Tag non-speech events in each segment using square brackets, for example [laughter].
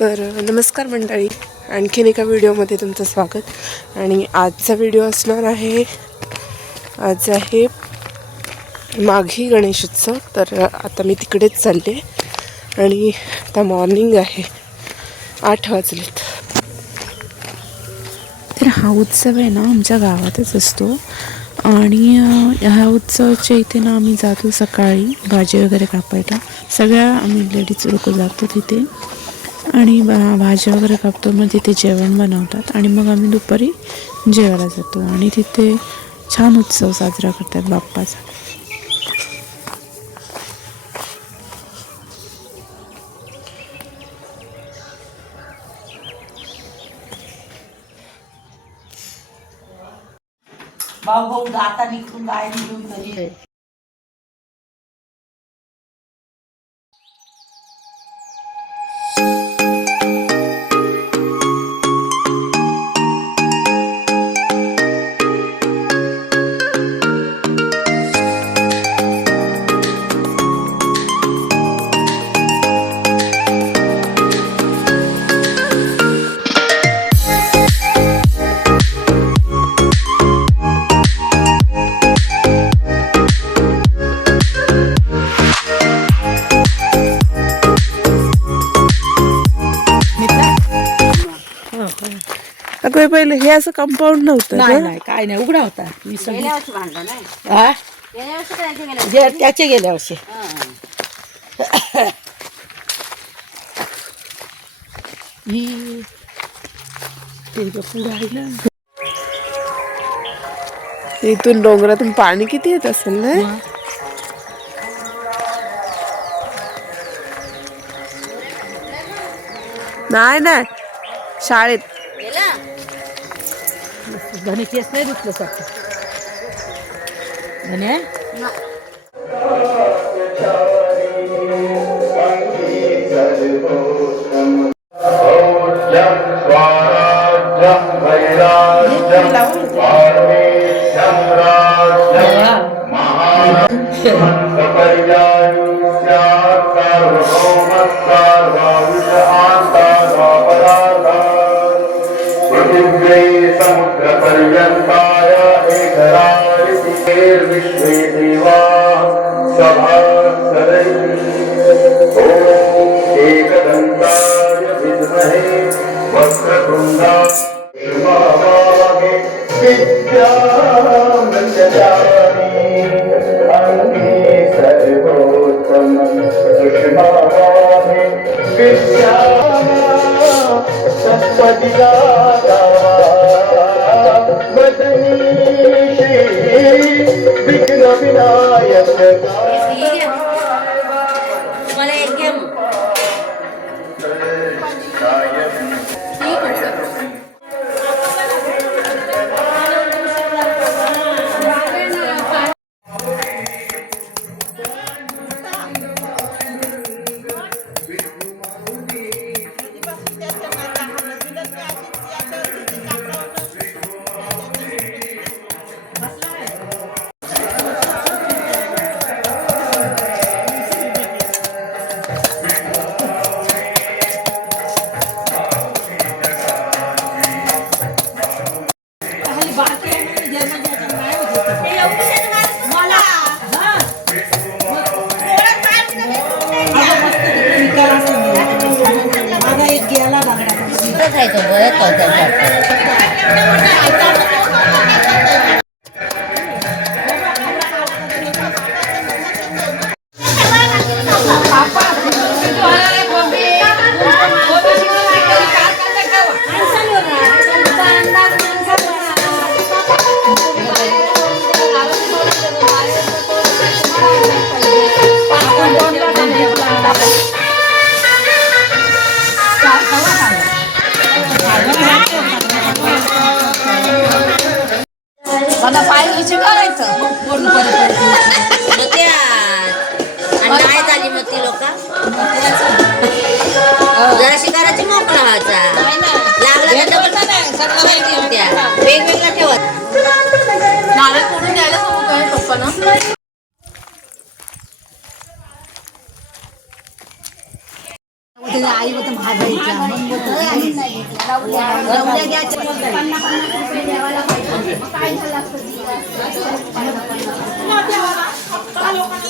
तर नमस्कार मंडळी. आणखीन एका व्हिडिओमध्ये तुमचं स्वागत. आणि आजचा व्हिडिओ असणार आहे आज आहे माघी गणेश उत्सव तर आता मी तिकडेच चालले आणि आता मॉर्निंग आहे आठ वाजलेत. तर हा उत्सव आहे ना आमच्या गावातच असतो. आणि ह्या उत्सवाच्या इथे ना आम्ही जातो सकाळी भाजी वगैरे कापायला. सगळ्या आम्ही लेडीज लोक जातो तिथे. आणि बा भाज्या वगैरे कापतो मग तिथे जेवण बनवतात. आणि मग आम्ही दुपारी जेवायला जातो. आणि तिथे छान उत्सव साजरा करतात बाप्पाचा. भाऊ भाऊ आता निघून गाय निघून घरी हे पहिले हे असं कंपाऊंड नव्हतं नाही ना? नाही काय नाही उघडा होता. मी सगळी गेल्या वर्षी भांडलं नाही. हा? गेल्या वर्षी करायचे गेल्या जे त्याचे गेल्या वर्षी. [coughs] ही पुढं आहे ना. इथून डोंगरातून पाणी किती येत असेल ना? नाही नाही. शाळेत. गेला? धने केस नाही दुखलं सारखं. धने? समुद्रपर्यन्ताय एकरारितिर्विश्वे देवाः सभासदैः ॐ एकदन्ताय विद्महे वक्रतुण्डाय शुभावागे विद्यामृतजानि अन्ये सर्वोत्तमं विद्या सत्पदियादा விநாயக परत आहे तो बरं आणि नाही झाली मग ती लोक. जरा शिकाराची मोकळा व्हायचा. लागला डबल वेगवेगळा ठेवत. नारळ फोडून द्यायला सांगू काय पप्पानं. तिथे आई होतं भाजायच्या मग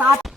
சாப்பிட்டு